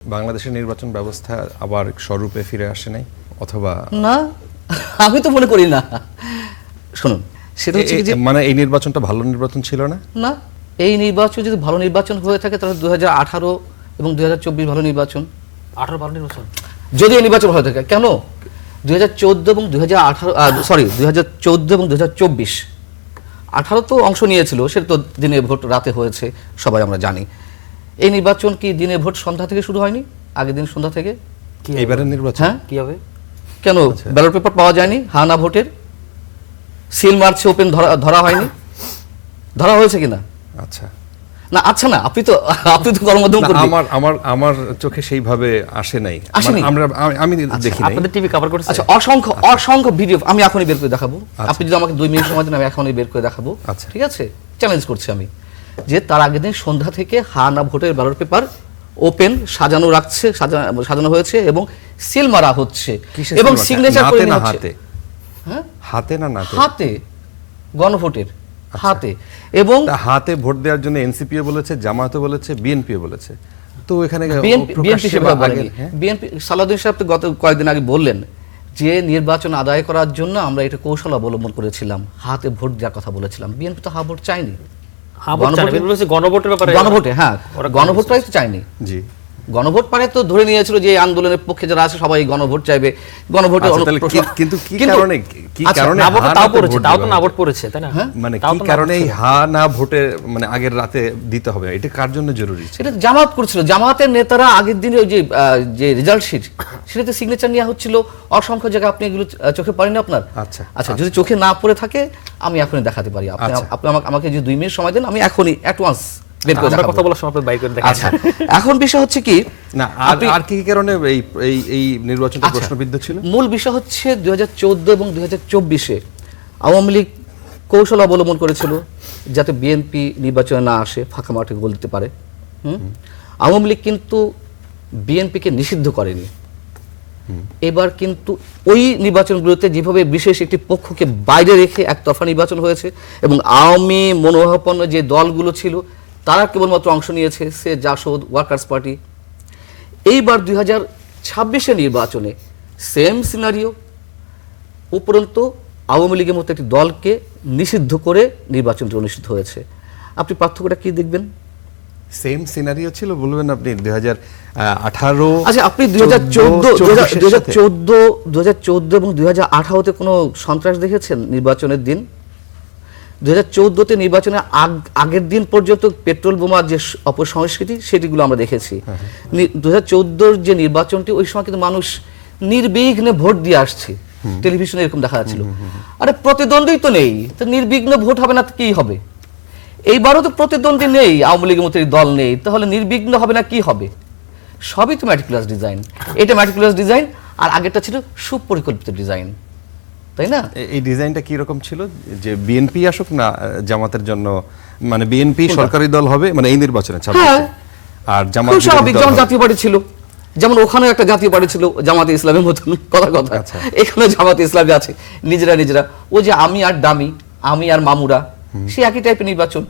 বাংলাদেশের নির্বাচন ব্যবস্থা আবার স্বরূপে ফিরে আসে নাই অথবা না, আমি তো মনে করি না। শুনুন, সেটা হচ্ছে যে মানে এই নির্বাচনটা ভালো নির্বাচন ছিল না। না, এই নির্বাচন যদি ভালো নির্বাচন হয়ে থাকে তাহলে 2018 এবং 2024 ভালো নির্বাচন। 18 ভালো নির্বাচন যদি এই নির্বাচন হয়ে থাকে, কেন 2014 এবং 2014 এবং 2024 18 তো অংশ নিয়েছিল, সেটা তো দিনে ভোট রাতে হয়েছে, সবাই আমরা জানি। এই নির্বাচন কি দিনে ভোট সন্ধ্যা থেকে শুরু হয়নি, আগের দিন সন্ধ্যা থেকে? এইবারের নির্বাচন হ্যাঁ, কি হবে? কেন ব্যালট পেপার পাওয়া যায়নি? হা না ভোটের সিল মারছে, ওপেন ধরা হয়নি, ধরা হয়েছে কিনা? আচ্ছা না, আচ্ছা না, আপনি তো গণমাধ্যম কর্মী। আমার চোখে সেইভাবে আসে নাই। আমি দেখি নাই। আপনাদের টিভি কভার করেছে? আচ্ছা, অসংখ্য ভিডিও আমি এখনই বের করে দেখাবো। আপনি যদি আমাকে 2 মিনিট সময় দেন, আমি এখনই বের করে দেখাবো। আচ্ছা, ঠিক আছে, চ্যালেঞ্জ করছি আমি, যে তার আগের দিন সন্ধ্যা থেকে হা না ভোটের ব্যালট পেপার ওপেন সাজানো হয়েছে এবং সিল মারা হচ্ছে এবং সিগনেচার করে নেওয়া হচ্ছে। হ্যাঁ, হাতে না নাতে? হাতে, গণভোটের হাতে। এবং হাতে ভোট দেওয়ার জন্য এনসিপিও বলেছে, জামায়াতও বলেছে, বিএনপিও বলেছে। তো এখানে বিএনপি সালাউদ্দিন সাহেব তো গত কয়েকদিন আগে বললেন যে নির্বাচন আদায় করার জন্য আমরা এটা কৌশল অবলম্বন করেছিলাম, হাতে ভোট দেওয়ার কথা বলেছিলাম। বিএনপি তো হা ভোট চায়নি, গণভোটের ব্যাপারে। গণভোটে, হ্যাঁ, গণভোটটাই তো চায়নি। জি, গণভোট মানে তো ধরে নিয়েছিল যে আন্দোলনের পক্ষে যারা আছে সবাই গণভোট চাইবে। গণভোটে কিন্তু কি কারণে তাও তো না ভোট পড়েছে, তাই না? মানে কি কারণে হা না ভোটে মানে আগের রাতে দিতে হবে, এটা কার জন্য জরুরি? সেটা জামাত করছিল। জামাতের নেতারা আগের দিনে ওই যে রেজাল্ট শিট, সেটাতে সিগনেচার নেওয়া হচ্ছিল অসংখ্য জায়গায়। আপনি এগুলো চোখে পড়েন না আপনার? আচ্ছা, যদি চোখে না পড়ে থাকে আমি এখনই দেখাতে পারি। আপনি আমাকে যে 2 মিনিট সময় দেন, আমি এখনই অ্যাডভান্স কথা বলার সময় বাইক করে দেখাচ্ছি। আচ্ছা, এখন বিষয় হচ্ছে কি না, আর কি কারণে এই নির্বাচনটা প্রশ্নবিদ্ধ ছিল? মূল বিষয় হচ্ছে 2014 এবং 2024-এ আওয়ামী লীগ কৌশল অবলম্বন করেছিল যাতে বিএনপি নির্বাচনে না আসে, ফাঁকা মাঠে গোল দিতে পারে। আওয়ামী লীগ কিন্তু বিএনপিকে নিষিদ্ধ করেনি। এবার কিন্তু ওই নির্বাচনগুলোতে যেভাবে বিশেষ একটি পক্ষকে বাইরে রেখে একতরফা নির্বাচন হয়েছে এবং আওয়ামী মনোভাবাপন্ন যে দলগুলো ছিল তারা কেবলমাত্র অংশ নিয়েছে, সে জাসদ, ওয়ার্কার্স পার্টি। এইবার 2026-এর নির্বাচনে সেম সিনারিও, উপরন্তু আওয়ামী লীগের মতো একটি দলকে নিষিদ্ধ করে নির্বাচনটি অনুষ্ঠিত হয়েছে। আপনি পার্থক্যটা কি দেখবেন? সেম সিনারিও ছিল বলবেন আপনি? 2018, আচ্ছা, আপনি 2014 এবং 2018-তে কোনো সন্ত্রাস দেখেছেন নির্বাচনের দিন? 2014-তে নির্বাচনের আগের দিন পর্যন্ত পেট্রোল বোমার যে অপসংস্কৃতি সেটিগুলো আমরা দেখেছি। 2014-র যে নির্বাচনটি, ওই সময় কিন্তু মানুষ নির্বিঘ্নে ভোট দিয়ে আসছে, টেলিভিশনে এরকম দেখা যাচ্ছিল। আরে প্রতিদ্বন্দ্বী তো নেই, তো নির্বিঘ্ন ভোট হবে না তো কি হবে? এইবারও তো প্রতিদ্বন্দ্বী নেই, আওয়ামী লীগের মতো দল নেই, তাহলে নির্বিঘ্ন হবে না কি হবে? সবই তো ম্যাটিকুলাস ডিজাইন। এটা ম্যাটিকুলাস ডিজাইন, আর আগেরটা ছিল সুপরিকল্পিত ডিজাইন, তাই না? এই ডিজাইনটা কি রকম ছিল যে বিএনপি আসুক না জামাতের জন্য, মানে বিএনপি সরকারি দল হবে মানে এই নির্বাচনে, আর জামাত স্বাভাবিক। যেমন জাতীয় পার্টি ছিল, যেমন ওখানে একটা জাতীয় পার্টি ছিল জামাতে ইসলামের মতন, কথা এখানে জামাতে ইসলামী আছে নিজেরা। ও যে আমি আর ডামি, আমি আর মামুরা, সে একই টাইপের নির্বাচন।